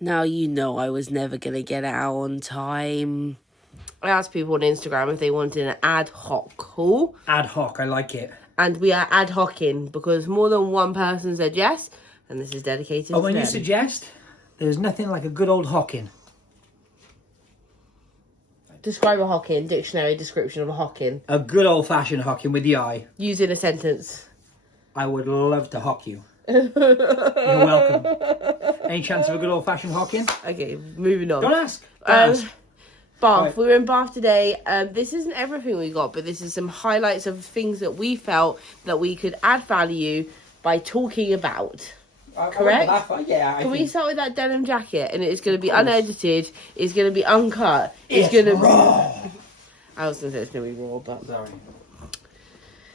Now you know I was never going to get it out on time. I asked people on Instagram if they wanted an ad hoc haul. Ad hoc, I like it. And we are ad hocing because more than one person said yes. And this is dedicated to when them. you suggest, there's nothing like a good old hocking. Describe a hocking. Dictionary description of a hocking. A good old-fashioned hocking with the eye. Use in a sentence. I would love to hock you. You're welcome. Any chance of a good old-fashioned hocking? Okay, moving on. Don't ask. Don't ask. Bath. Right. We were in Bath today. This isn't everything we got, but this is some highlights of things that we felt that we could add value by talking about. Correct? Yeah. Can we start with that denim jacket? And it's going to be unedited. It's going to be uncut. It's going to raw. I was going to say it's going to be raw, but... Sorry.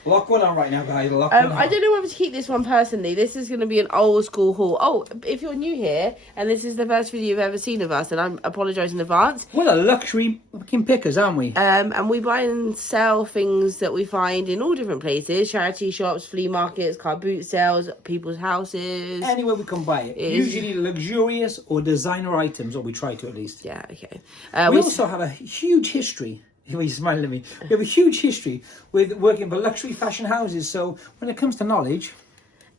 A lot going on right now, guys. A lot going on. I don't know whether to keep this one personally. This is going to be an old school haul. Oh, if you're new here and this is the first video you've ever seen of us, and I apologise in advance. We're the luxury fucking pickers, aren't we? And we buy and sell things that we find in all different places. Charity shops, flea markets, car boot sales, people's houses. Anywhere we can buy it. Usually luxurious or designer items, or we try to at least. Yeah, okay. We also have a huge history. You're smiling at me. We have a huge history with working for luxury fashion houses. So when it comes to knowledge...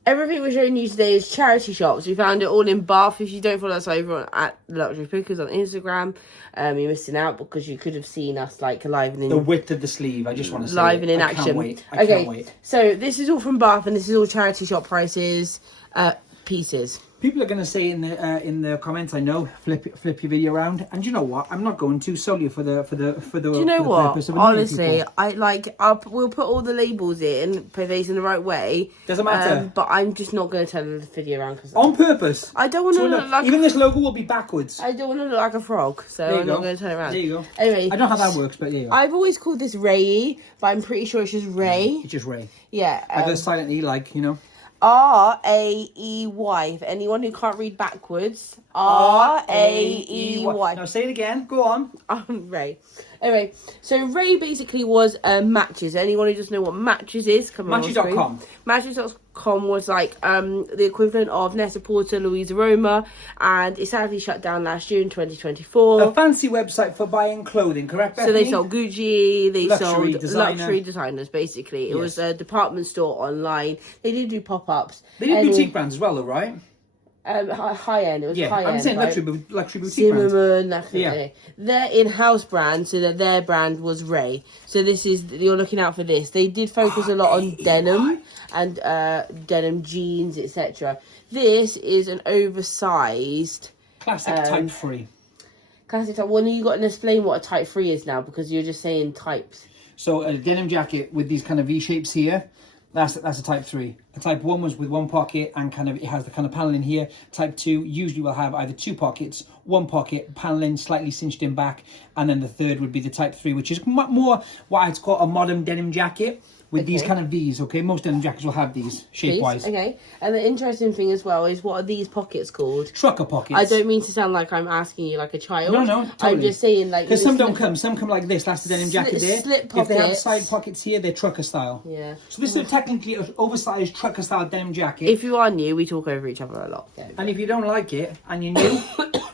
Everything we're showing you today is charity shops. We found it all in Bath. If you don't follow us over at Luxury Pickers on Instagram, you're missing out because you could have seen us like live and in... The width of the sleeve, I just want to say. Live and in I action. Can't wait. I can't wait. So this is all from Bath and this is all charity shop prices, pieces. People are going to say in the comments, I know, flip your video around, and you know what? I'm not going to solely for the Do you know what? Honestly, we'll put all the labels in, put these in the right way. Doesn't matter. But I'm just not going to turn the video around because on purpose. I don't want to look like even this logo will be backwards. I don't want to look like a frog, so I'm not going to turn it around. There you go. Anyway, I don't know how that works, but there you go. I've always called this Ray, but I'm pretty sure it's just Ray. It's just Ray. Yeah. I go silent E, like, you know. R-A-E-Y. For anyone who can't read backwards, R-A-E-Y. Now say it again. Go on. Ray. Anyway, so Ray basically was matches. Anyone who doesn't know what matches is, come on. Matches.com. Matches.com was like the equivalent of Net-a-Porter, Louisa Roma, and it sadly shut down last year in 2024. A fancy website for buying clothing, correct, Bethany? So they sold Gucci, they sold designer. luxury designers, basically. It was a department store online. They did do pop-ups. They did boutique brands as well, though, right? High end. It was high end. I'm saying right? luxury boutique brands. Zimmerman, that kind of thing. Their in-house brand, so that their brand was Ray. So this is, you're looking out for this. They did focus a lot on denim and denim jeans, etc. This is an oversized classic type 3. Classic type. Well, you got to explain what a type 3 is now because you're just saying types. So a denim jacket with these kind of V shapes here. That's a type 3. A type 1 was with one pocket and kind of it has the kind of paneling here. Type 2 usually will have either 2 pockets, 1 pocket, paneling slightly cinched in back, and then the third would be the type 3, which is more what I'd call a modern denim jacket with these kind of V's, okay? Most denim jackets will have these, shape-wise. Okay. And the interesting thing as well is, what are these pockets called? Trucker pockets. I don't mean to sound like I'm asking you like a child. No, totally. I'm just saying like... Because some don't come. Some come like this. That's the denim jacket there. Slip pockets. If they have side pockets here, they're trucker style. Yeah. So this is technically an oversized trucker style denim jacket. If you are new, we talk over each other a lot. Yeah. And if you don't like it, and you're new...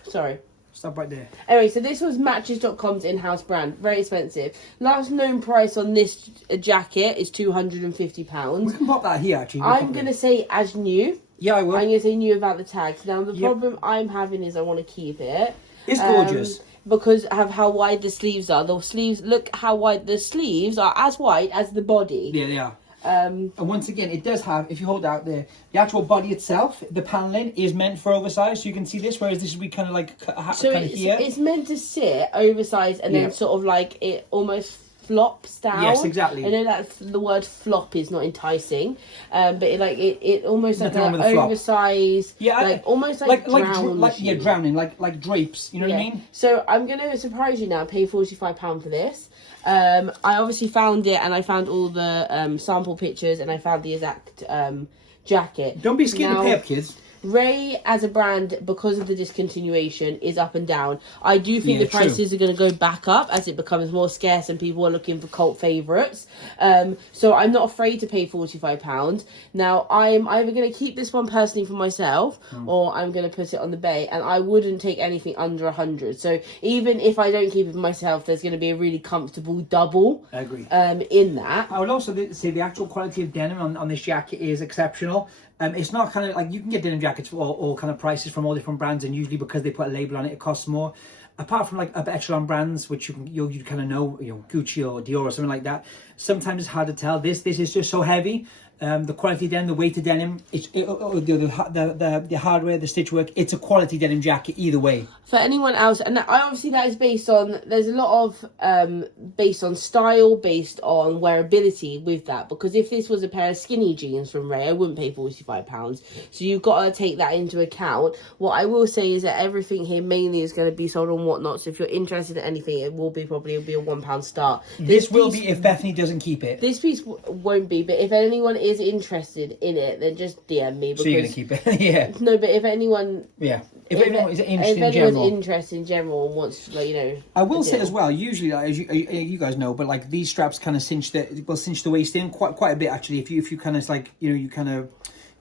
Sorry. Stop right there. Anyway, so this was Matches.com's in-house brand. Very expensive. Last known price on this jacket is £250. We can pop that here, actually. I'm going to say as new. Yeah, I will. I'm going to say new about the tags. Now, the problem I'm having is I want to keep it. It's gorgeous. Because of how wide the sleeves are. The sleeves, look how wide the sleeves are, as wide as the body. Yeah, they are. And once again, it does have, if you hold out the actual body itself, the paneling is meant for oversized, so you can see this, whereas this would be kind of like so kind of here. It's meant to sit oversized and then sort of like it almost flops down. Yes, exactly. I know that the word flop is not enticing, but it almost like an oversized, like almost like drowning, like drapes. You know what I mean? So I'm gonna surprise you now. Pay £45 for this. I obviously found it, and I found all the sample pictures, and I found the exact jacket. Don't be scared to pay up, kids. Ray as a brand, because of the discontinuation, is up and down. I do think the prices are going to go back up as it becomes more scarce and people are looking for cult favourites. So I'm not afraid to pay £45. Now, I'm either going to keep this one personally for myself or I'm going to put it on the bay, and I wouldn't take anything under 100. So even if I don't keep it for myself, there's going to be a really comfortable double. I agree. In that. I would also say the actual quality of denim on this jacket is exceptional. It's not kind of like, you can get denim jackets for all kind of prices from all different brands, and usually because they put a label on it, it costs more. Apart from like upper echelon brands, which you kind of know, Gucci or Dior or something like that, sometimes it's hard to tell. This is just so heavy. The quality denim, the weight of denim, the hardware, the stitch work, it's a quality denim jacket either way. For anyone else, and obviously that is based on, there's a lot of based on style, based on wearability with that, because if this was a pair of skinny jeans from Ray, I wouldn't pay £45. So you've got to take that into account. What I will say is that everything here mainly is going to be sold on Whatnot, so if you're interested in anything, it will be a £1 start. This will be if Bethany doesn't keep it. This piece won't be, but if anyone is interested in it, then just DM me. Because, so you're going to keep it? Yeah. No, but if anyone... Yeah. If anyone is interested in general. Interested in general and wants to, I will say as well, usually, as you guys know, but like these straps kind of cinch the waist in quite a bit actually. If you kind of like,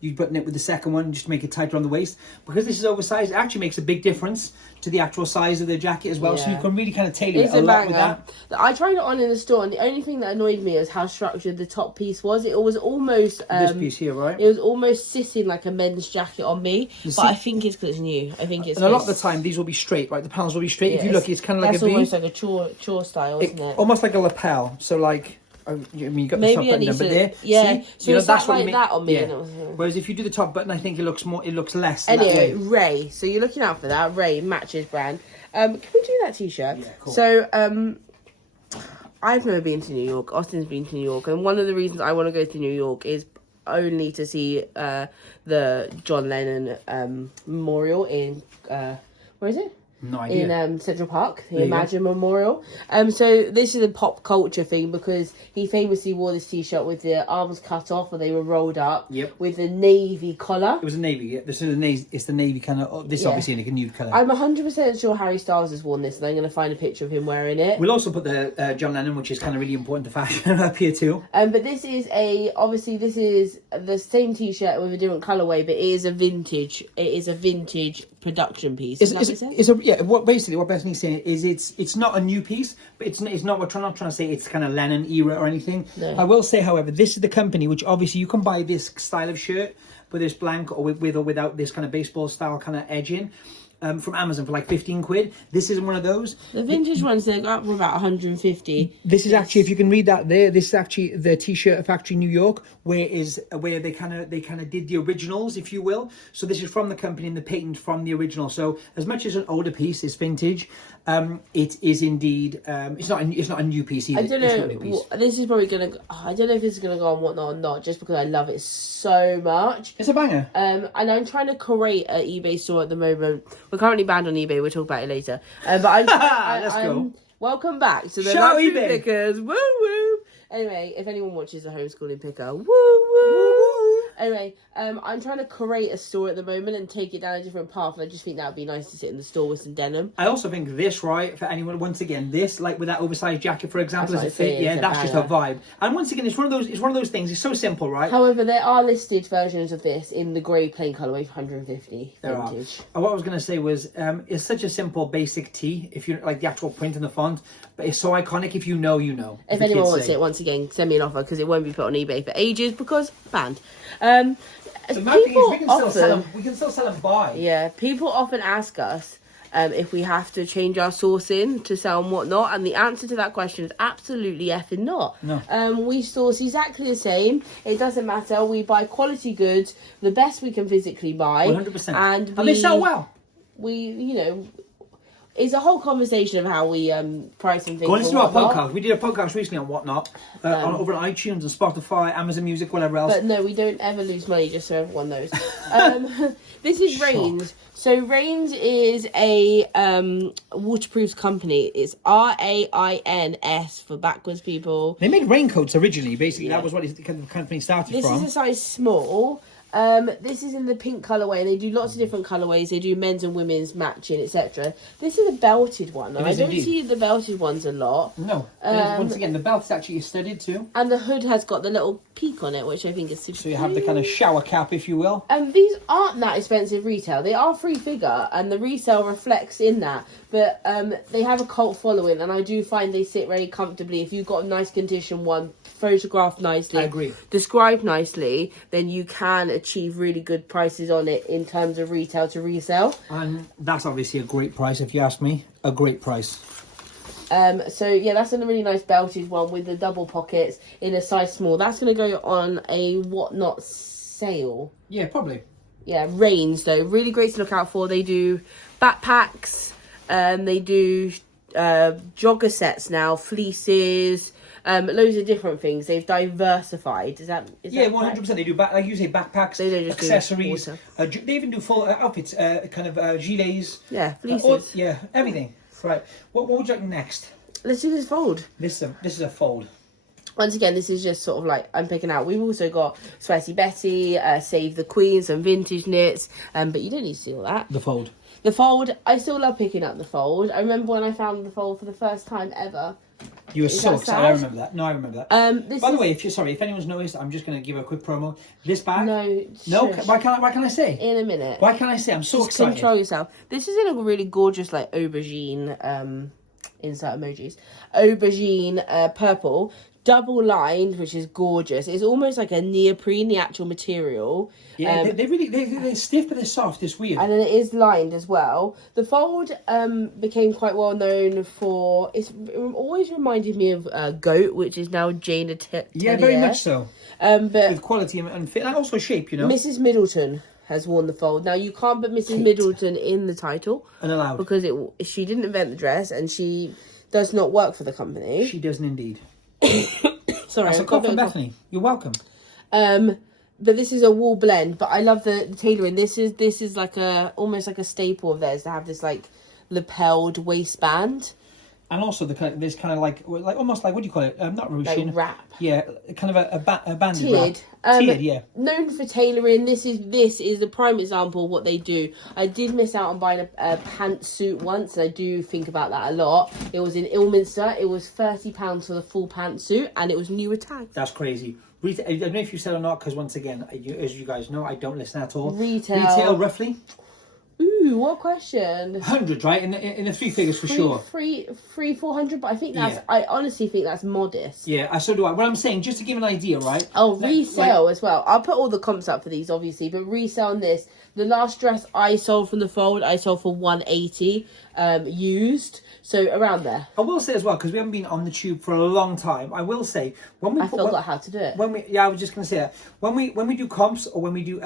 you button it with the second one just to make it tighter on the waist. Because this is oversized, it actually makes a big difference to the actual size of the jacket as well. Yeah. So you can really kind of tailor it a lot with that. I tried it on in the store, and the only thing that annoyed me is how structured the top piece was. It was almost... this piece here, right? It was almost sitting like a men's jacket on me. But I think it's because it's new. I think it's... And a lot of the time, these will be straight, right? The panels will be straight. If you look, it's kind of like a V. That's almost like a chore style, isn't it? Almost like a lapel. So like... I mean, you got the top button, but there, yeah. See, so that's like that on me. Yeah. Whereas if you do the top button, I think it looks less. Anyway, Ray. So you're looking out for that. Ray matches brand. Can we do that t-shirt? Yeah, cool. So I've never been to New York. Austin's been to New York, and one of the reasons I want to go to New York is only to see the John Lennon memorial in where is it? No idea. In Central Park, the Imagine Memorial. So this is a pop culture thing because he famously wore this t-shirt with the arms cut off or they were rolled up. Yep. With a navy collar. It was a navy. Yeah. This is a navy. It's the navy kind of. This obviously like a nude color. I'm 100% sure Harry Styles has worn this, and I'm going to find a picture of him wearing it. We'll also put the John Lennon, which is kind of really important to fashion, up here too. But this is obviously this is the same t-shirt with a different colorway, but it is a vintage. It is a vintage production piece. What Bethany's saying is it's not a new piece, but it's not. We're not trying to say it's kind of Lennon era or anything. No. I will say, however, this is the company which obviously you can buy this style of shirt with this blank or with or without this kind of baseball style kind of edging. From Amazon for like 15 quid. This isn't one of those. The vintage ones, they go up for about 150. This is actually, if you can read that there, this is actually the T-shirt factory New York, where they kind of did the originals, if you will. So this is from the company and the patent from the original. So as much as an older piece is vintage, it is indeed. It's not a new piece either. I don't know. This is probably gonna. I don't know if this is gonna go on Whatnot or not, just because I love it so much. It's a banger. And I'm trying to curate an eBay store at the moment. We're currently banned on eBay. We'll talk about it later. But I'm welcome back to the Shout luxury eBay. pickers. Woo woo. Anyway, if anyone watches a homeschooling picker, woo woo. Anyway, I'm trying to create a store at the moment and take it down a different path. And I just think that would be nice to sit in the store with some denim. I also think this, right, for anyone, once again, this, like with that oversized jacket, for example, as a That's fit, that's just a vibe. And once again, it's one of those things. It's so simple, right? However, there are listed versions of this in the grey plain colourway for 150 vintage. And what I was going to say was, it's such a simple, basic tee. If you like the actual print and the font, but it's so iconic. If you know, you know. If anyone wants it, once again, send me an offer because it won't be put on eBay for ages because banned. The main thing is we can still sell them by. Yeah, people often ask us if we have to change our sourcing to sell and whatnot, and the answer to that question is absolutely effing not. No. We source exactly the same. It doesn't matter. We buy quality goods, the best we can physically buy. 100%. And they sell well. It's a whole conversation of how we price and things. Go listen to our podcast. We did a podcast recently on Whatnot, over on iTunes and Spotify, Amazon Music, whatever else. But no, we don't ever lose money, just so everyone knows. This is Rains. So Rains is a waterproof company. It's RAINS for backwards people. They made raincoats originally. Basically, that was what the company started from. This is a size small. This is in the pink colourway, and they do lots of different colourways. They do men's and women's matching, etc. This is a belted one. I don't see the belted ones a lot. No. Once again, the belt is actually studded too. And the hood has got the little peak on it, which I think is super So you have the kind of shower cap, if you will. And these aren't that expensive retail. They are 3-figure, and the resale reflects in that. But they have a cult following, and I do find they sit very comfortably. If you've got a nice condition one, photographed nicely, I agree, described nicely, then you can achieve really good prices on it in terms of retail to resale. And that's obviously a great price, if you ask me. A great price. So yeah, that's a really nice belted one with the double pockets in a size small. That's going to go on a whatnot sale. Yeah, probably. Yeah, range though. Really great to look out for. They do backpacks, they do jogger sets now, fleeces, loads of different things. They've diversified. Is that 100%. They do like you say, backpacks, They don't just do accessories. water. They even do full outfits, kind of gilets. Yeah, fleeces. Everything. Right. What would you like next? Let's do this fold. This is a fold. Once again, this is just sort of like I'm picking out. We've also got Sweaty Betty, Save the Queen, some vintage knits, but you don't need to do all that. The fold. The fold, I still love picking up the fold. I remember when I found the fold for the first time ever. You were Is so that excited. sad? I remember that. No, I remember that. By the way, if anyone's noticed, I'm just going to give a quick promo. This bag. No. Shush. Why can't I say? In a minute. Why can't I say? I'm so Just excited. control yourself. This is in a really gorgeous, like, aubergine, insert emojis. Aubergine purple. Double lined, which is gorgeous. It's almost like a neoprene, the actual material. Yeah, they're stiff, but they're soft. It's weird. And then it is lined as well. The fold became quite well known for. It always reminded me of Goat, which is now Jane Yeah, very much so. But With quality and fit, and also shape, you know. Mrs. Middleton has worn the fold. Now you can't put Mrs. Middleton in the title Unallowed. because she didn't invent the dress and she does not work for the company. She doesn't indeed. Sorry, That's a call from Bethany. You're welcome. But this is a wool blend. But I love the tailoring. This is like almost like a staple of theirs to have this like lapelled waistband. And also this kind of like almost like, what do you call it? Not ruching. Like wrap. Yeah, kind of a banded Tiered. wrap. Tiered, yeah. Known for tailoring. This is the prime example of what they do. I did miss out on buying a pantsuit once, and I do think about that a lot. It was in Ilminster. It was £30 for the full pantsuit, and it was new with tags. That's crazy. I don't know if you said or not, because once again, as you guys know, I don't listen at all. Retail roughly. Ooh, what question? 100, right? In the 3 figures for sure. 400, but I think that's. Yeah. I honestly think that's modest. Yeah, so do I. What I'm saying, just to give an idea, right? Oh, resale as well. I'll put all the comps up for these, obviously, but resale on this. The last dress I sold from the fold, I sold for 180, used. So around there. I will say as well, because we haven't been on the tube for a long time. I will say I forgot how to do it. I was just going to say that when we do comps or when we do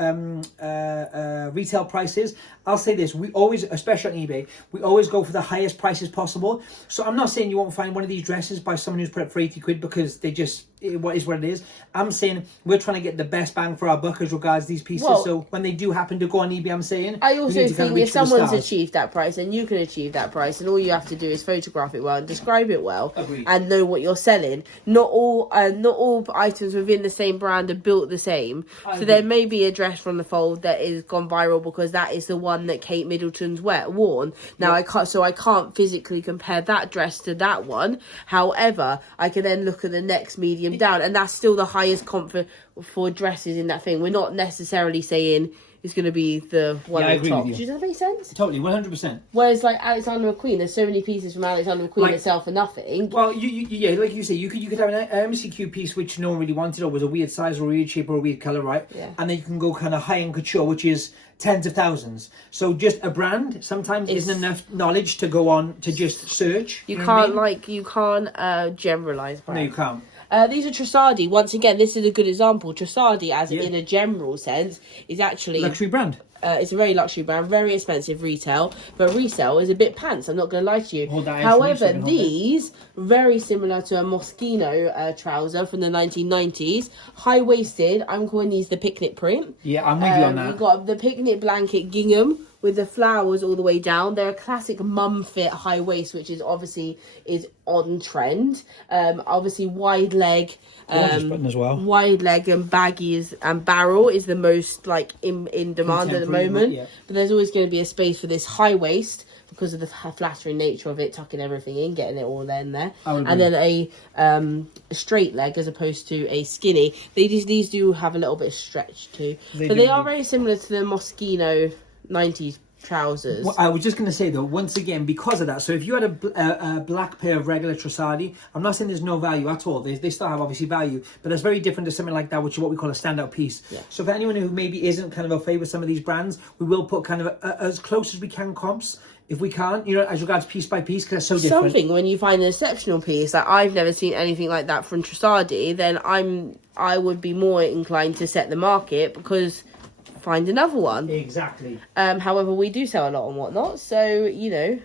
retail prices, I'll say this: we always, especially on eBay, we always go for the highest prices possible. So I'm not saying you won't find one of these dresses by someone who's put it for 80 quid because they just what is what it is. I'm saying we're trying to get the best bang for our buck as regards these pieces. Well, so when they do happen to go on eBay, I'm saying I also think if someone's achieved achieved that price, then you can achieve that price, and all you have to do is photograph it well and describe it well. Agreed. And know what you're selling. Not all items within the same brand are built the same. So there may be a dress from the fold that is gone viral because that is the one that Kate Middleton's worn. Now I can't physically compare that dress to that one. However, I can then look at the next medium down, and that's still the highest comfort for dresses in that thing. We're not necessarily saying it's going to be the one I at the agree top. with you. Does that make sense? Totally, 100%. Whereas like Alexander McQueen, there's so many pieces from Alexander McQueen itself for nothing. Well, yeah, like you say, you could have an MCQ piece which no one really wanted, or was a weird size or a weird shape or a weird colour, right? Yeah. And then you can go kind of high-end couture, which is tens of thousands. So just a brand sometimes isn't enough knowledge to go on to just search. You know can't what I mean? you can't generalise. No, you can't. These are Tradi. Once again, this is a good example. Tradi, as in a general sense, is actually Luxury brand. It's a very luxury brand, very expensive retail, but resale is a bit pants. I'm not going to lie to you. Hold that However, these very similar to a Moschino trouser from the 1990s, high waisted. I'm calling these the picnic print. Yeah, I'm with you on that. You've got the picnic blanket gingham, with the flowers all the way down. They're a classic mum fit high waist, which is obviously is on trend. Obviously wide leg, Gorgeous button as well. wide leg and baggy and barrel is the most like in demand at the Contemporary, moment. yeah. But there's always going to be a space for this high waist because of the flattering nature of it, tucking everything in, getting it all in there. And then a straight leg as opposed to a skinny. These do have a little bit of stretch too. They are very similar to the Moschino 90s trousers. Well, I was just going to say though, once again, because of that, so if you had a black pair of regular Tradi, I'm not saying there's no value at all. They still have obviously value, but it's very different to something like that, which is what we call a standout piece. Yeah. So for anyone who maybe isn't kind of au fait with some of these brands, we will put kind of as close as we can comps. If we can't, you know, as regards piece by piece, because it's so different. Something when you find an exceptional piece, like I've never seen anything like that from Tradi, then I would be more inclined to set the market because find another one. Exactly. However, we do sell a lot and whatnot, so you know.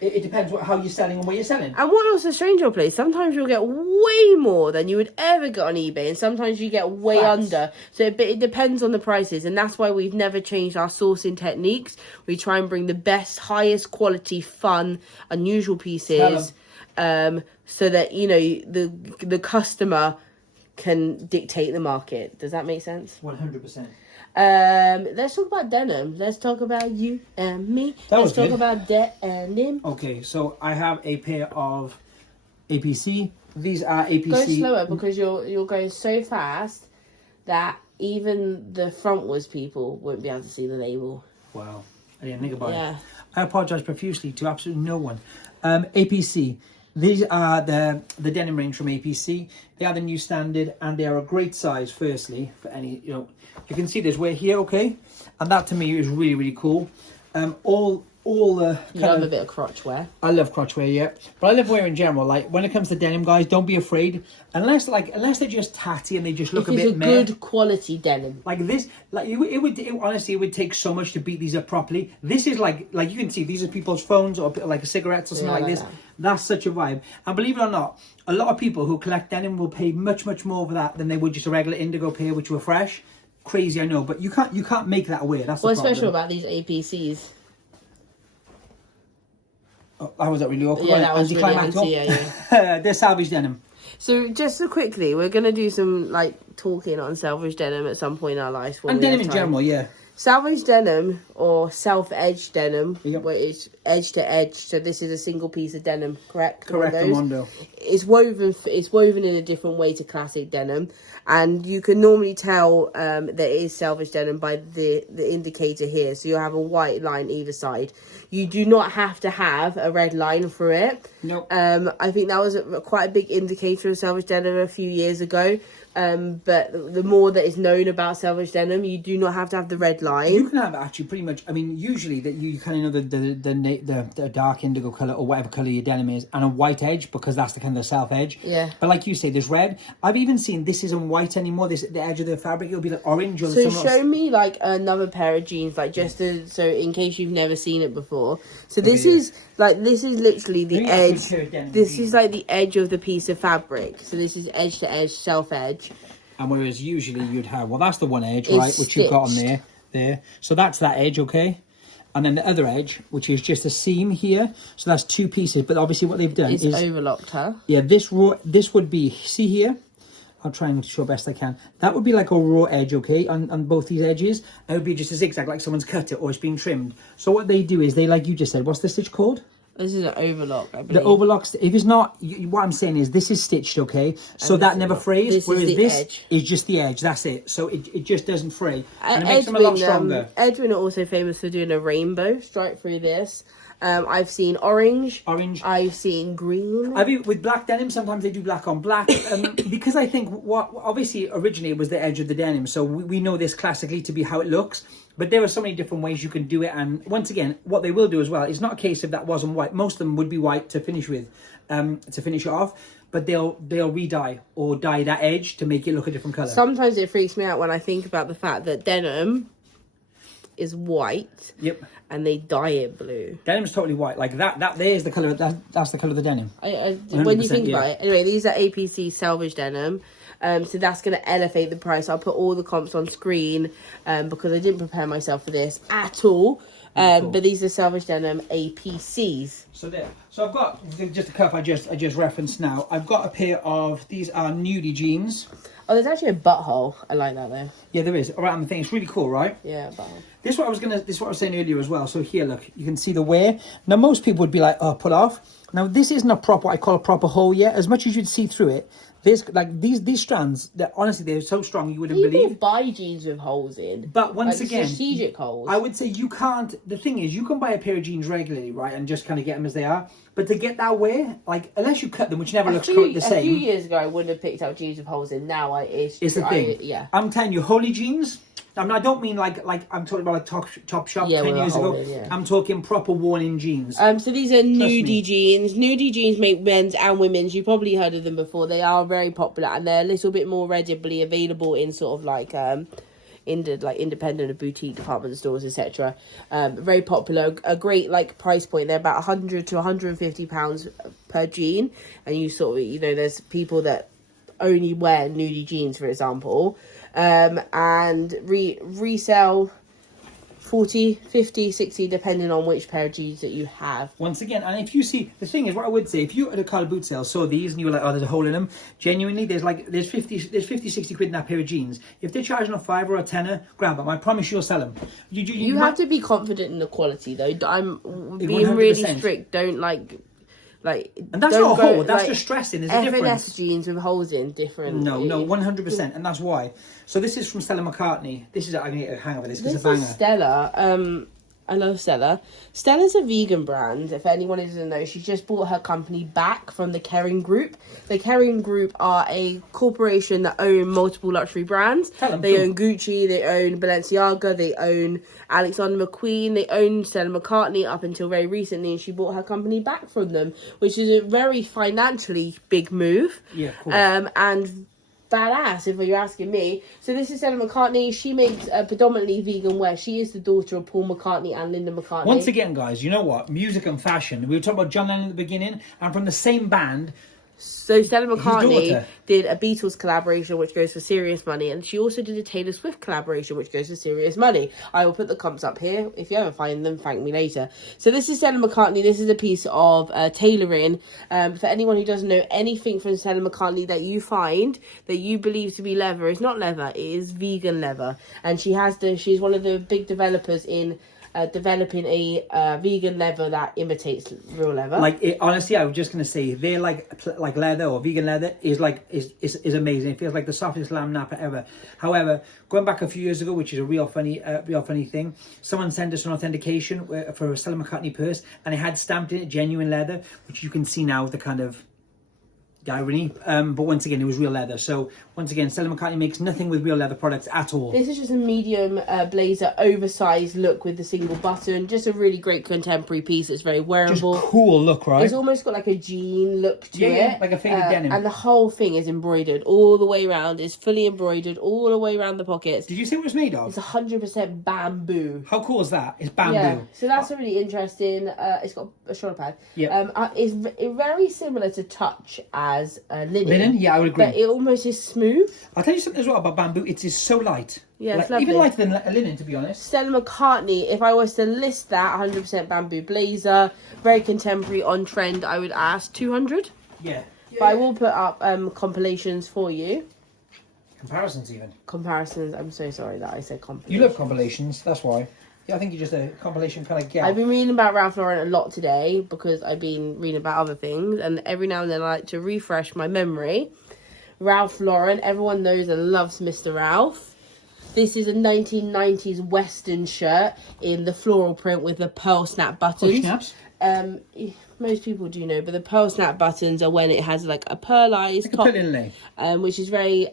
It depends how you're selling and where you're selling. And what also strange your place, sometimes you'll get way more than you would ever get on eBay, and sometimes you get way under. So it depends on the prices, and that's why we've never changed our sourcing techniques. We try and bring the best, highest quality, fun, unusual pieces, so that you know the customer can dictate the market. Does that make sense? 100%. Let's talk about denim. Let's talk about you and me. Let's talk about denim. Okay, so I have a pair of APC. These are APC. Go slower because you're going so fast that even the frontwards people won't be able to see the label. Wow, I didn't think about Yeah. it. I apologise profusely to absolutely no one. APC. These are the denim range from APC. They are the new standard, and they are a great size. Firstly, for any you can see there's wear here, okay, and that to me is really really cool. All the You love a bit of crotch wear. I love crotch wear, yeah, but I love wear in general. Like when it comes to denim, guys, don't be afraid unless they're just tatty and they just look If a it's bit a meh. good quality denim. Like this, like honestly, it would take so much to beat these up properly. This is like you can see these are people's phones or like cigarettes or something like this. that. That's such a vibe. And believe it or not, a lot of people who collect denim will pay much more for that than they would just a regular indigo pair, which were fresh. Crazy, I know, but you can't make that wear. That's What's the problem. special about these APCs? Oh, that was really awkward. Yeah, that was really Anticlimactic. yeah. They're salvage denim. So just quickly, we're gonna do some like talking on salvage denim at some point in our lives. And denim in general, yeah. Salvage denim or self-edged denim, Yep. where it's edge to edge. So this is a single piece of denim, correct? Correct, One of those. Armando. It's woven in a different way to classic denim, and you can normally tell that it is salvage denim by the indicator here. So you'll have a white line either side. You do not have to have a red line for it. Nope. I think that was quite a big indicator of salvage denim a few years ago. But the more that is known about salvage denim, you do not have to have the red line. You can have actually pretty much. I mean, usually that you kind of know the dark indigo color or whatever color your denim is, and a white edge because that's the kind of the self edge. Yeah. But like you say, there's red. I've even seen this isn't white anymore. This the edge of the fabric. It'll be like orange or So something. show me like another pair of jeans, like just so in case you've never seen it before. So this is literally the Maybe edge. that's a pair of denim This jeans. is like the edge of the piece of fabric. So this is edge to edge, self edge. And whereas usually you'd have, well, that's the one edge, It's right, which you've got on stitched. there. So that's that edge, okay? And then the other edge, which is just a seam here. So that's two pieces. But obviously what they've done It's is... overlocked, huh? Yeah, this would be, see here? I'll try and show best I can. That would be like a raw edge, okay, on both these edges. And it would be just a zigzag, like someone's cut it or it's been trimmed. So what they do is they, like you just said, what's the stitch called? This is an overlock, I believe. The overlocks, if it's not, what I'm saying is this is stitched, okay? So that never frays, this is whereas the this edge. is just the edge, that's it. So it just doesn't fray. And it makes them a lot stronger. Edwin are also famous for doing a rainbow stripe through this. I've seen orange. Orange. I've seen green. With black denim, sometimes they do black on black. Because I think, obviously, originally it was the edge of the denim. So we know this classically to be how it looks. But there are so many different ways you can do it. And once again, what they will do as well, it's not a case of that wasn't white. Most of them would be white to finish with, to finish it off. But they'll re-dye or dye that edge to make it look a different colour. Sometimes it freaks me out when I think about the fact that denim is white. Yep. And they dye it blue. Denim's totally white. Like that there's the colour, that's the colour of the denim. When you think about it. Anyway, these are APC salvage denim. So that's going to elevate the price. I'll put all the comps on screen because I didn't prepare myself for this at all. But these are Salvage Denim APCs. So there. So I've got just a cup I just referenced now. I've got a pair of these are Nudie Jeans. Oh, there's actually a butthole. I like that though. Yeah, there is. Around the thing, it's really cool, right? Yeah, butthole. This is what I was saying earlier as well. So here, look, you can see the wear. Now most people would be like, oh, pull off. Now this isn't a proper, what I call a proper hole yet. As much as you'd see through it, there's like these strands that honestly they're so strong you wouldn't People believe. buy jeans with holes in. But once again, strategic holes. I would say you can't. The thing is, you can buy a pair of jeans regularly, right, and just kind of get them as they are. But to get that wear, like unless you cut them, which never looks the same. A few years ago, I wouldn't have picked out jeans with holes in. Now it's the thing. Yeah. I'm telling you, holy jeans. I mean, I don't mean like I'm talking about like top shop 10 years ago. I'm talking proper worn-in jeans. So these are Nudie Jeans. Nudie Jeans make men's and women's. You probably heard of them before. They are very popular and they're a little bit more readily available in sort of like independent of boutique department stores, etc. Very popular. A great like price point. They're about 100 to 150 pounds per jean, and you sort of there's people that only wear Nudie Jeans, for example. And resell 40, 50, 60, depending on which pair of jeans that you have. Once again, and if you see, the thing is, what I would say, if you at a car boot sale saw these and you were like, oh, there's a hole in them, genuinely, there's 50, 60 quid in that pair of jeans. If they're charging a £5 or a tenner, grab them. I promise you'll sell them. You have to be confident in the quality, though. I'm being 100%. really strict. Don't and that's not a hole, that's just stressing. There's a difference. FNS jeans with holes in, different. No, 100%, and that's why. So this is from Stella McCartney. This is, I'm going to get a hang of this because it's a banger. This is Stella. I love Stella. Stella's a vegan brand. If anyone doesn't know, she just bought her company back from the Kering Group. The Kering Group are a corporation that own multiple luxury brands. They own Gucci, they own Balenciaga, they own Alexander McQueen, they own Stella McCartney up until very recently, and she bought her company back from them, which is a very financially big move. Yeah, of course. And badass, if you're asking me. So this is Stella McCartney. She makes predominantly vegan wear. She is the daughter of Paul McCartney and Linda McCartney. Once again, guys, you know what? Music and fashion. We were talking about John Lennon at the beginning, and from the same band. So Stella McCartney did a Beatles collaboration, which goes for serious money, and she also did a Taylor Swift collaboration, which goes for serious money. I will put the comps up here. If you ever find them, thank me later. So this is Stella McCartney. This is a piece of tailoring. For anyone who doesn't know anything from Stella McCartney that you find that you believe to be leather, is not leather. It is vegan leather, and she's one of the big developers in developing a vegan leather that imitates real leather. Honestly, I was just gonna say they're like leather or vegan leather is amazing. It feels like the softest lamb nappa ever. However, going back a few years ago, which is a real funny thing, someone sent us an authentication for a Stella McCartney purse, and it had stamped in it genuine leather, which you can see now the kind of irony. But once again, it was real leather. So once again, Stella McCartney makes nothing with real leather products at all. This is just a medium blazer, oversized look with the single button. Just a really great contemporary piece. It's very wearable. Just cool look, right? It's almost got like a jean look to it. Yeah, like a faded denim. And the whole thing is embroidered all the way around. It's fully embroidered all the way around the pockets. Did you say what it was made of? It's 100% bamboo. How cool is that? It's bamboo. Yeah, so that's really interesting. It's got a shoulder pad. Yeah. It's very similar to touch as linen. Linen? Yeah, I would agree. But it almost is smooth. I'll tell you something as well about bamboo. It is so light. Yeah, it's lovely. Even lighter than linen, to be honest. Stella McCartney, if I was to list that, 100% bamboo blazer, very contemporary, on trend, I would ask 200. Yeah. But I will put up compilations for you. Comparisons even. Comparisons, I'm so sorry that I said compilations. You love compilations, that's why. Yeah, I think you're just a compilation kind of gal. I've been reading about Ralph Lauren a lot today because I've been reading about other things, and every now and then I like to refresh my memory. Ralph Lauren, everyone knows and loves Mr. Ralph. This is a 1990s Western shirt in the floral print with the pearl snap buttons. Oh, snaps? Most people do know, but the pearl snap buttons are when it has like a pearlized like top, a pearl inlay. Which is very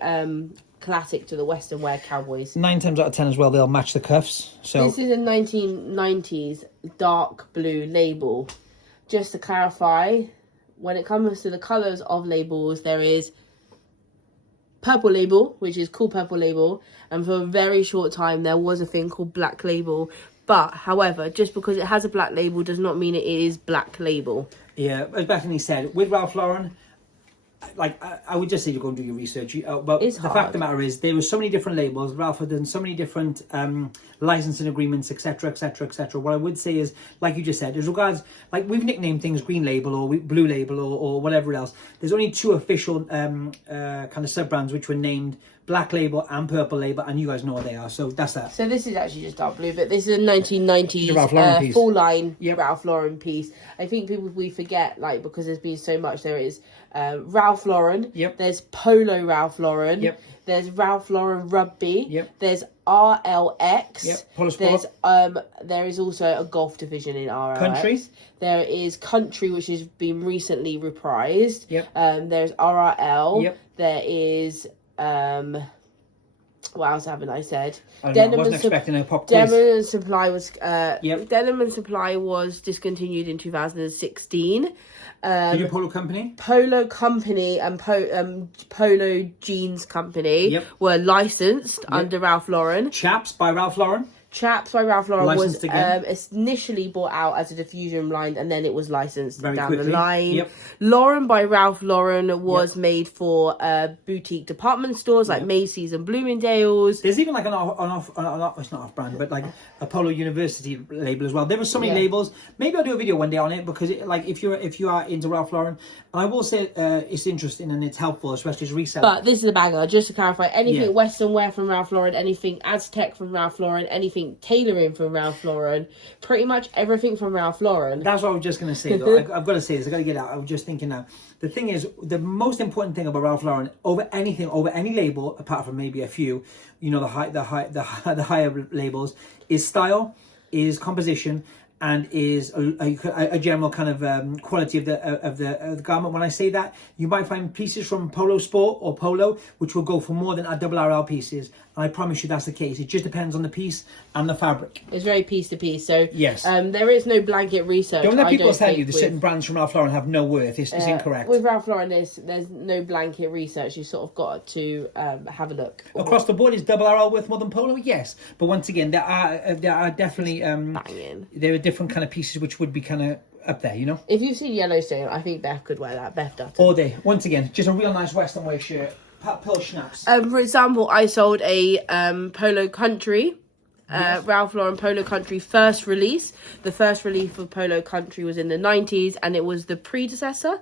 classic to the Western wear cowboys. 9 times out of 10 as well, they'll match the cuffs. So this is a 1990s dark blue label. Just to clarify, when it comes to the colours of labels, there is purple label, which is cool purple label, and for a very short time there was a thing called black label. But however, just because it has a black label does not mean it is black label. Yeah, as Bethany said, with Ralph Lauren, like I would just say you go and do your research. But It's the hard. fact of the matter is, there were so many different labels. Ralph had done so many different licensing agreements, etc., etc., etc. What I would say is, like you just said, as regards, like we've nicknamed things Green Label or Blue Label or whatever else. There's only two official kind of sub brands which were named Black Label and Purple Label, and you guys know what they are. So that's that. So this is actually just dark blue, but this is a 1990s Ralph Lauren piece. full line Yep. Ralph Lauren piece. I think we forget, like, because there's been so much. There is Ralph Lauren. Yep. There's Polo Ralph Lauren. Yep. There's Ralph Lauren Rugby. Yep. There's RLX. Yep. Polo Sport. There's there is also a golf division in RLX. Country. There is Country, which has been recently reprised. Yep. There's RRL. Yep. There is what else haven't I said? I don't know, I wasn't expecting a pop quiz. Denim and Supply was Yep. Denim and Supply was discontinued in 2016. Did your Polo Company? Polo Company and Polo Jeans Company Yep. were licensed under Ralph Lauren. Chaps by Ralph Lauren. Chaps by Ralph Lauren Licensed was again. initially bought out as a diffusion line, and then it was licensed Very down quickly. the line. Yep. Lauren by Ralph Lauren was made for boutique department stores like Macy's and Bloomingdale's. There's even like an off, it's not off brand, but like a Polo University label as well. There were so many labels. Maybe I'll do a video one day on it, because like if you are into Ralph Lauren, and I will say it's interesting and it's helpful, especially as resale. But this is a banger, just to clarify. Anything Yeah. Western wear from Ralph Lauren, anything Aztec from Ralph Lauren, anything tailoring from Ralph Lauren, pretty much everything from Ralph Lauren. That's what I was just going to say, though. I've got to say this. I've got to get out. I was just thinking now. The thing is, the most important thing about Ralph Lauren, over any label, apart from maybe a few, you know, the higher labels, is style, is composition, and is a general kind of quality of the garment. When I say that, you might find pieces from Polo Sport or Polo which will go for more than our double RL pieces, and I promise you that's the case. It just depends on the piece and the fabric. It's very piece to piece. So yes, there is no blanket research. Don't let people tell think, you that certain brands from Ralph Lauren have no worth. It's incorrect. With Ralph Lauren, there's no blanket research. You sort of got to have a look. Across the board, is double RL worth more than Polo? Yes, but once again, there are definitely Banging. there are different kind of pieces which would be kind of up there, you know. If you've seen Yellowstone, I think Beth could wear that. Beth does. All day. Once again, just a real nice Western wear shirt. Pill schnapps. For example, I sold a Polo Country. Ralph Lauren Polo Country first release. The first release of Polo Country was in the 90s, and it was the predecessor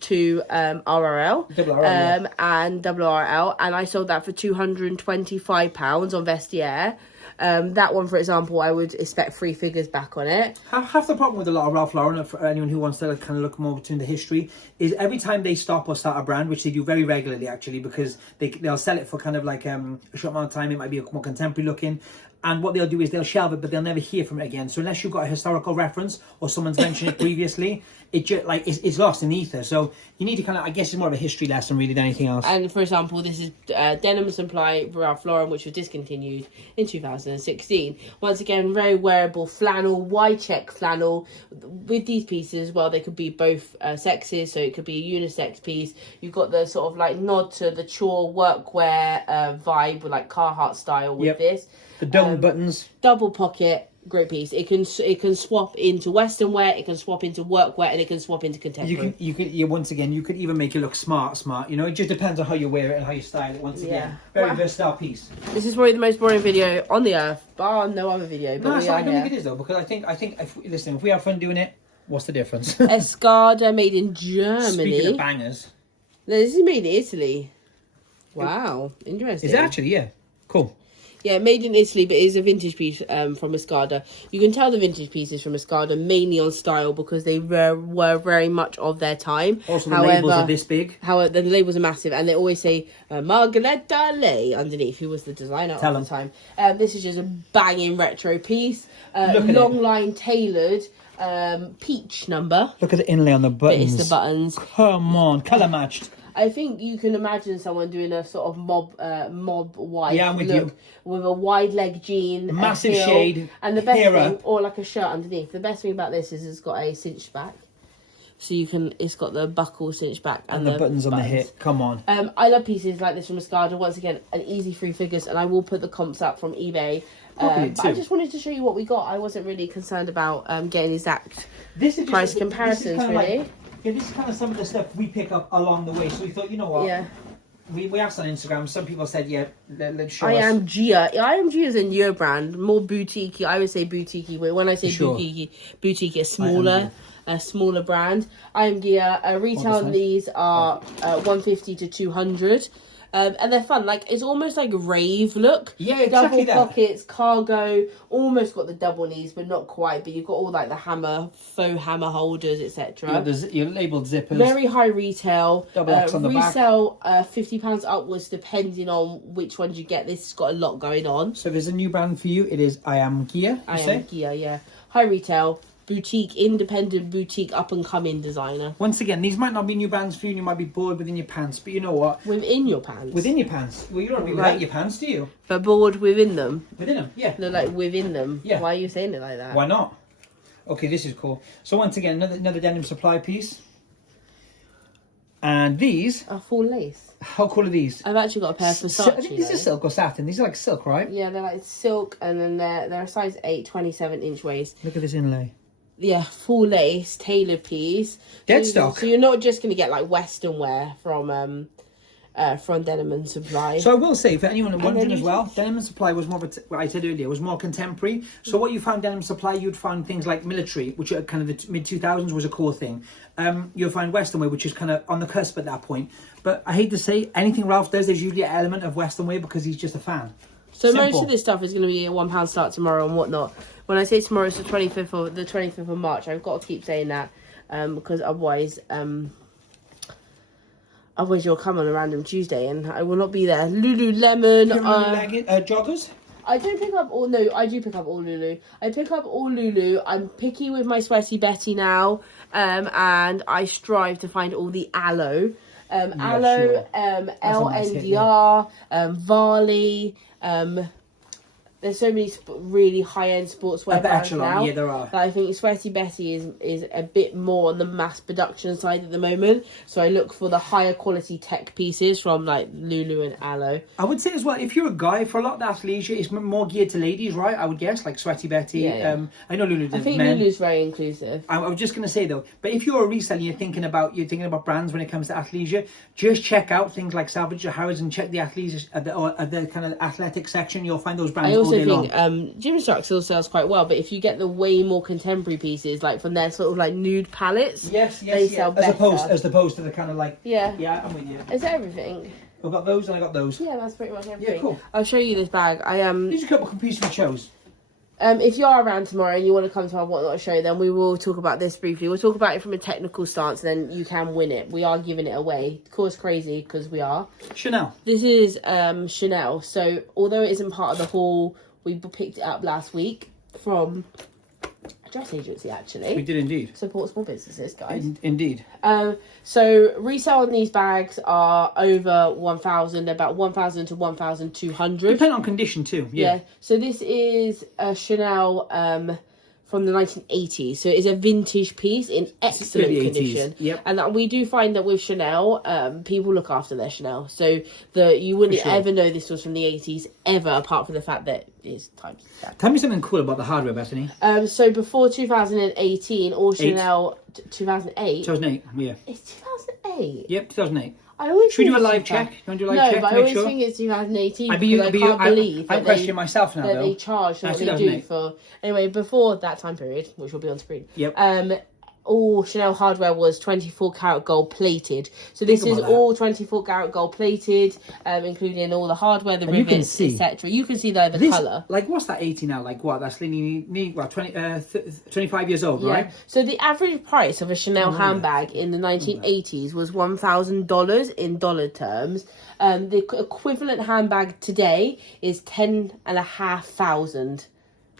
to RRL and WRL, and I sold that for £225 on Vestiaire. That one, for example, I would expect 3 figures back on it. Half the problem with a lot of Ralph Lauren, for anyone who wants to kind of look more between the history, is every time they stop or start a brand, which they do very regularly actually, because they'll sell it for kind of like a short amount of time. It might be a more contemporary looking. And what they'll do is they'll shelve it, but they'll never hear from it again. So unless you've got a historical reference or someone's mentioned it previously, it just like it's lost in the ether. So you need to kind of, I guess, it's more of a history lesson really than anything else. And for example, this is Denim and Supply Ralph Lauren, which was discontinued in 2016. Once again, very wearable flannel, wide check flannel. With these pieces, well, they could be both sexes, so it could be a unisex piece. You've got the sort of like nod to the chore workwear vibe with like Carhartt style with this. The dome buttons. Double pocket, great piece. It can swap into Western wear, it can swap into workwear, and it can swap into contemporary. You could once again, you could even make it look smart. You know, it just depends on how you wear it and how you style it. Once again, very versatile piece. This is probably the most boring video on the earth, bar no other video. But No, I don't think it is though, because I think if we have fun doing it, what's the difference? Escada, made in Germany. Speaking of bangers, No, this is made in Italy. Wow, interesting. is it actually? Yeah, cool. Yeah, made in Italy, but it is a vintage piece from Escada. You can tell the vintage pieces from Escada mainly on style because they were very much of their time. Also, the labels are this big. However, the labels are massive, and they always say Margareta Lay underneath, who was the designer at the time. This is just a banging retro piece. Long line tailored. Peach number. Look at the inlay on the buttons. It's the buttons. Come on, colour matched. I think you can imagine someone doing a sort of mob white look with a wide leg jean, massive heel, shade, and the best thing, or like a shirt underneath. The best thing about this is it's got a cinched back, so it's got the buckle cinched back and the buttons on the hip. Come on. I love pieces like this from Escada. Once again, an easy 3 figures, and I will put the comps up from eBay. But I just wanted to show you what we got. I wasn't really concerned about getting exact price comparisons, really. Yeah, this is kind of some of the stuff we pick up along the way. So we thought, you know what? Yeah. We asked on Instagram. Some people said, yeah, let's show us. I.Am.Gia. I.Am.Gia is a newer brand, more boutique. I would say boutique. But when I say boutique, a smaller brand. I.Am.Gia. Retail on these are 150 to 200. And they're fun. Like, it's almost like a rave look. Yeah, exactly. Double pockets, cargo, almost got the double knees, but not quite. But you've got all like the faux hammer holders, etc. You're labelled zippers. Very high retail. Double X on the back. Resell £50 upwards, depending on which ones you get. This has got a lot going on. So there's a new brand for you. It is I.Am.Gia. I.Am.Gia, yeah. High retail. Boutique, independent boutique, up and coming designer. Once again, these might not be new brands for you and you might be bored within your pants, but you know what? Within your pants. Within your pants. Well, you don't be without your pants, do you? But bored within them. Within them, yeah. No, like within them. Yeah. Why are you saying it like that? Why not? Okay, this is cool. So once again, another denim supply piece. And these are full lace. How cool are these? I've actually got a pair for Versace. I think these are silk or satin. These are like silk, right? Yeah, they're like silk, and then they're a size 8, 27-inch waist. Look at this inlay. Yeah, full lace, tailor piece. Dead stock. So you're not just going to get like Western wear from Denim and Supply. So I will say, for anyone wondering as well, Denim and Supply was more, what I said earlier, was more contemporary. So what you found Denim and Supply, you'd find things like military, which are kind of the mid-2000s was a core thing. You'll find Western wear, which is kind of on the cusp at that point. But I hate to say, anything Ralph does, there's usually an element of Western wear because he's just a fan. So most of this stuff is going to be a £1 start tomorrow and whatnot. When I say tomorrow, it's the 25th of March. I've got to keep saying that because otherwise you'll come on a random Tuesday and I will not be there. Lululemon. Joggers? I don't pick up all. No, I do pick up all Lulu. I pick up all Lulu. I'm picky with my Sweaty Betty now, and I strive to find all the aloe. Aloe, LNDR, Varley. There's so many really high-end sportswear brands now. Yeah, there are. That I think Sweaty Betty is a bit more on the mass production side at the moment. So I look for the higher quality tech pieces from like Lulu and Aloe. I would say as well, if you're a guy, for a lot of that athleisure, it's more geared to ladies, right? I would guess, like Sweaty Betty. Yeah. I know Lulu does. I think Lulu's very inclusive. I was just going to say though, but if you're a reseller, you're thinking about brands when it comes to athleisure, just check out things like Salvage or Harrods and check the athleisure at the kind of athletic section. You'll find those brands. I also think Gymshark still sells quite well, but if you get the way more contemporary pieces, like from their sort of like nude palettes, they sell better. As opposed to the kind of like... Yeah, I'm with you. Is that everything? I've got those and I got those. Yeah, that's pretty much everything. Yeah, cool. I'll show you this bag. These are a couple of pieces we chose. If you are around tomorrow and you want to come to our Whatnot show, then we will talk about this briefly. We'll talk about it from a technical stance, and then you can win it. We are giving it away. Of course, crazy, because we are. Chanel. This is Chanel. So, although it isn't part of the haul, we picked it up last week from a dress agency, actually. We did indeed. Support small businesses, guys. Indeed. So resale on these bags are over 1,000, about 1,000 to 1,200. Depending on condition too. Yeah. So this is a Chanel from the 1980s. So it's a vintage piece in excellent condition. Yep. And we do find that with Chanel, people look after their Chanel. So you wouldn't ever know this was from the 80s, ever, apart from the fact that it's times. Tell me something cool about the hardware, Bethany. So before 2018, all Chanel... 2008? 2008, yeah. It's 2008? Yep, 2008. Should we do a live check? You want to do a live check? No, but I always think it's 2018 I'm questioning myself now, though. They charge what they do for... Anyway, before that time period, which will be on screen, all Chanel hardware was 24 karat gold plated. So this is all 24 karat gold plated, including all the hardware, the rivets, etc. You can see there the colour. Like, what's that 80 now? Like, what? That's 25 years old, right? So the average price of a Chanel handbag in the 1980s was $1,000 in dollar terms. The equivalent handbag today is $10,500.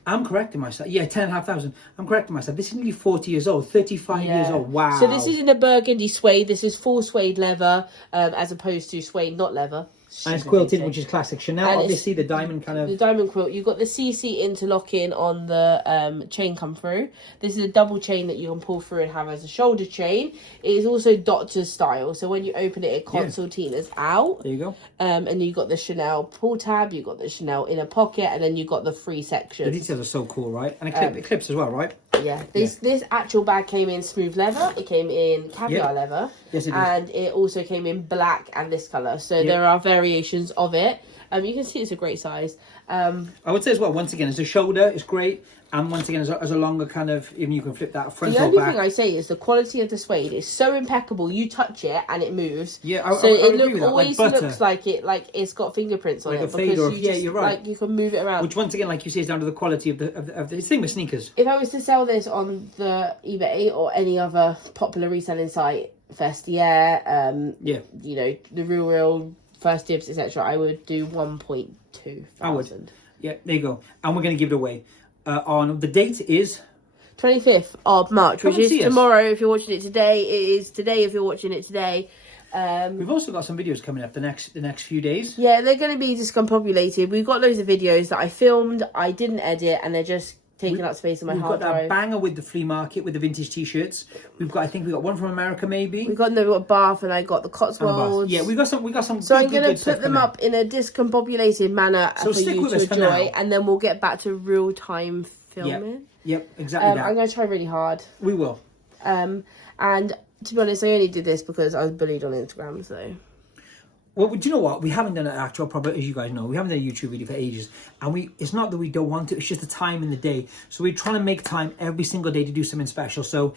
I'm correcting myself. Yeah, 10,500. I'm correcting myself. This is nearly 40 years old, 35 years old. Wow. So this is in a burgundy suede. This is full suede leather, as opposed to suede not leather. And it's quilted, which is classic Chanel. And obviously, the diamond kind of... The diamond quilt. You've got the CC interlocking on the chain come through. This is a double chain that you can pull through and have as a shoulder chain. It is also doctor's style. So when you open it, concertina's out. There you go. And you've got the Chanel pull tab. You've got the Chanel inner pocket. And then you've got the free section. The details are so cool, right? And it clips as well, right? Yeah, this actual bag came in smooth leather. It came in caviar leather. Yes, it did. And it also came in black and this colour. So there are variations of it. You can see it's a great size. I would say as well, once again, as a shoulder, it's great. And once again, as a longer kind of, even you can flip that front or back. The only thing I say is the quality of the suede is so impeccable. You touch it and it moves. Yeah, it always looks like it's got fingerprints on it. You're right. Like, you can move it around. Which once again, like you say, is down to the quality of the thing with sneakers. If I was to sell this on the eBay or any other popular reselling site, Vestiaire, you know, the Real, First Dibs, etc., I would do 1.2. I would. Yeah, there you go. And we're going to give it away. On the date is 25th of March, which is tomorrow if you're watching it today. It is today if you're watching it today. We've also got some videos coming up the next few days. Yeah, they're going to be discombobulated. We've got loads of videos that I filmed, I didn't edit, and they're just taking up space on my hard drive. We've got that banger with the flea market with the vintage t-shirts. I think we got one from America maybe. We got Bath, and I got the Cotswolds. Yeah, we got some. So I'm going to put them up in a discombobulated manner for you to enjoy, and then we'll get back to real time filming. Yep, exactly. I'm going to try really hard. We will. And to be honest, I only did this because I was bullied on Instagram. So. Well, do you know what? We haven't done an actual proper, as you guys know, we haven't done a YouTube video for ages. And it's not that we don't want to, it's just the time in the day. So we're trying to make time every single day to do something special. So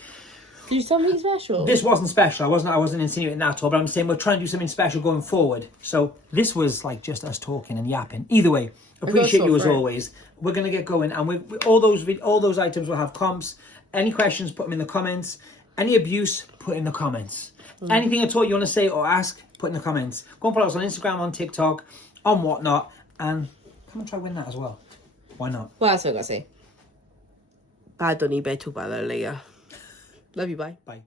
do something special? This wasn't special. I wasn't insinuating that at all, but I'm saying we're trying to do something special going forward. So this was like just us talking and yapping. Either way, appreciate you as always. We're going to get going, and all those items will have comps. Any questions, put them in the comments. Any abuse, put in the comments. Anything at all you want to say or ask, put in the comments. Go and follow us on Instagram, on TikTok, on whatnot, and come and try win that as well. Why not? What else have I got to say? Bad on eBay, talk about that later. Love you, bye. Bye.